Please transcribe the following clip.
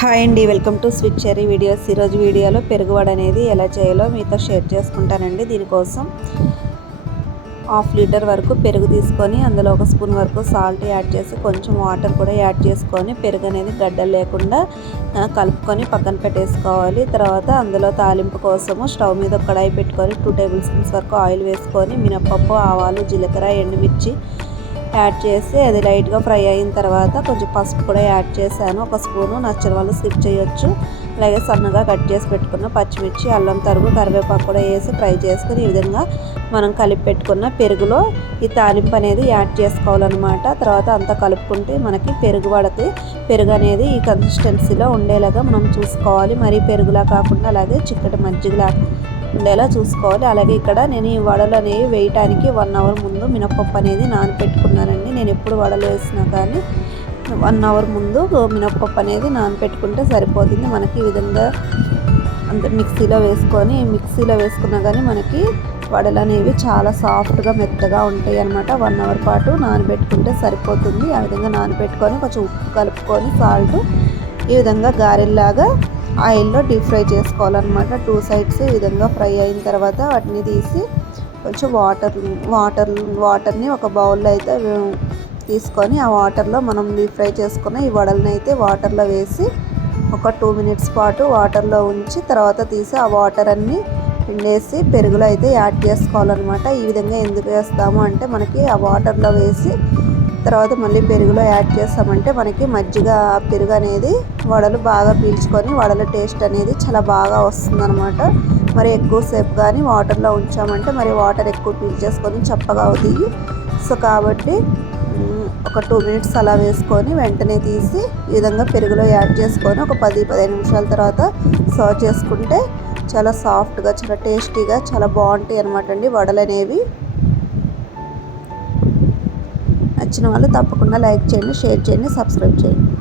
Hi అండి welcome to switch cherry videos. ఈరోజు వీడియోలో పెరుగువడ అనేది ఎలా చేయాలో మీతో షేర్ చేసుకుంటానండి. దీనికోసం హాఫ్ లీటర్ వరకు పెరుగు తీసుకొని అందులో ఒక స్పూన్ వరకు సాల్ట్ యాడ్ చేసి కొంచెం వాటర్ కూడా యాడ్ చేసుకొని పెరుగు అనేది గడ్డలు లేకుండా కలుపుకొని పక్కన పెట్టేసుకోవాలి. తర్వాత అందులో తాలింపు కోసము స్టవ్ మీద కడాయి పెట్టుకొని టూ టేబుల్ స్పూన్స్ వరకు ఆయిల్ వేసుకొని మినపప్పు ఆవాలు జీలకర్ర ఎండుమిర్చి యాడ్ చేసి అది లైట్గా ఫ్రై అయిన తర్వాత కొంచెం పసుపు కూడా యాడ్ చేశాను. ఒక స్పూను నచ్చిన వాళ్ళు స్కిప్ చేయొచ్చు. అలాగే సన్నగా కట్ చేసి పెట్టుకున్న పచ్చిమిర్చి అల్లం తరుగు కరివేపాకు కూడా వేసి ఫ్రై చేసుకుని ఈ విధంగా మనం కలిపి పెట్టుకున్న పెరుగులో ఈ తాలింపు అనేది యాడ్ చేసుకోవాలన్నమాట. తర్వాత అంతా కలుపుకుంటే మనకి పెరుగు పడితే పెరుగు అనేది ఈ కన్సిస్టెన్సీలో ఉండేలాగా మనం చూసుకోవాలి. మరీ పెరుగులా కాకుండా అలాగే చిక్కటి మజ్జిగలా ఉండేలా చూసుకోవాలి. అలాగే ఇక్కడ నేను ఈ వడలు అనేవి వేయటానికి వన్ అవర్ ముందు మినపప్పు అనేది నానపెట్టుకున్నానండి. నేను ఎప్పుడు వడలు వేసినా కానీ వన్ అవర్ ముందు మినపప్పు అనేది నానపెట్టుకుంటే సరిపోతుంది. మనకి ఈ విధంగా అంత మిక్సీలో వేసుకొని మిక్సీలో వేసుకున్నా కానీ మనకి వడలు అనేవి చాలా సాఫ్ట్గా మెత్తగా ఉంటాయి అనమాట వన్ అవర్ పాటు నానబెట్టుకుంటే సరిపోతుంది. ఆ విధంగా నానబెట్టుకొని కొంచెం ఉప్పు కలుపుకొని సాల్ట్ ఈ విధంగా గారెల్లాగా ఆయిల్లో డీప్ ఫ్రై చేసుకోవాలన్నమాట. టూ సైడ్స్ ఈ విధంగా ఫ్రై అయిన తర్వాత వాటిని తీసి కొంచెం వాటర్ వాటర్ వాటర్ని ఒక బౌల్లో అయితే తీసుకొని ఆ వాటర్లో మనం డీప్ ఫ్రై చేసుకున్న ఈ వడలని అయితే వాటర్లో వేసి ఒక టూ మినిట్స్ పాటు వాటర్లో ఉంచి తర్వాత తీసి ఆ వాటర్ అన్నీ పిండేసి పెరుగులో అయితే యాడ్ చేసుకోవాలన్నమాట. ఈ విధంగా ఎందుకు వేస్తాము అంటే మనకి ఆ వాటర్లో వేసి తర్వాత మళ్ళీ పెరుగులో యాడ్ చేస్తామంటే మనకి మజ్జిగ పెరుగు అనేది వడలు బాగా పీల్చుకొని వడల టేస్ట్ అనేది చాలా బాగా వస్తుందన్నమాట. మరి ఎక్కువసేపు కానీ వాటర్లో ఉంచామంటే మరి వాటర్ ఎక్కువ పీల్చేసుకొని చప్పగా అవుతాయి సో కాబట్టి ఒక టూ మినిట్స్ అలా వేసుకొని వెంటనే తీసి ఈ విధంగా పెరుగులో యాడ్ చేసుకొని ఒక పది పదిహేను నిమిషాల తర్వాత సర్వ్ చేసుకుంటే చాలా సాఫ్ట్గా చాలా టేస్టీగా చాలా బాగుంటాయి అనమాట అండి వడలు అనేవి. నచ్చిన వాళ్ళు తప్పకుండా లైక్ చేయండి షేర్ చేయండి సబ్స్క్రైబ్ చేయండి.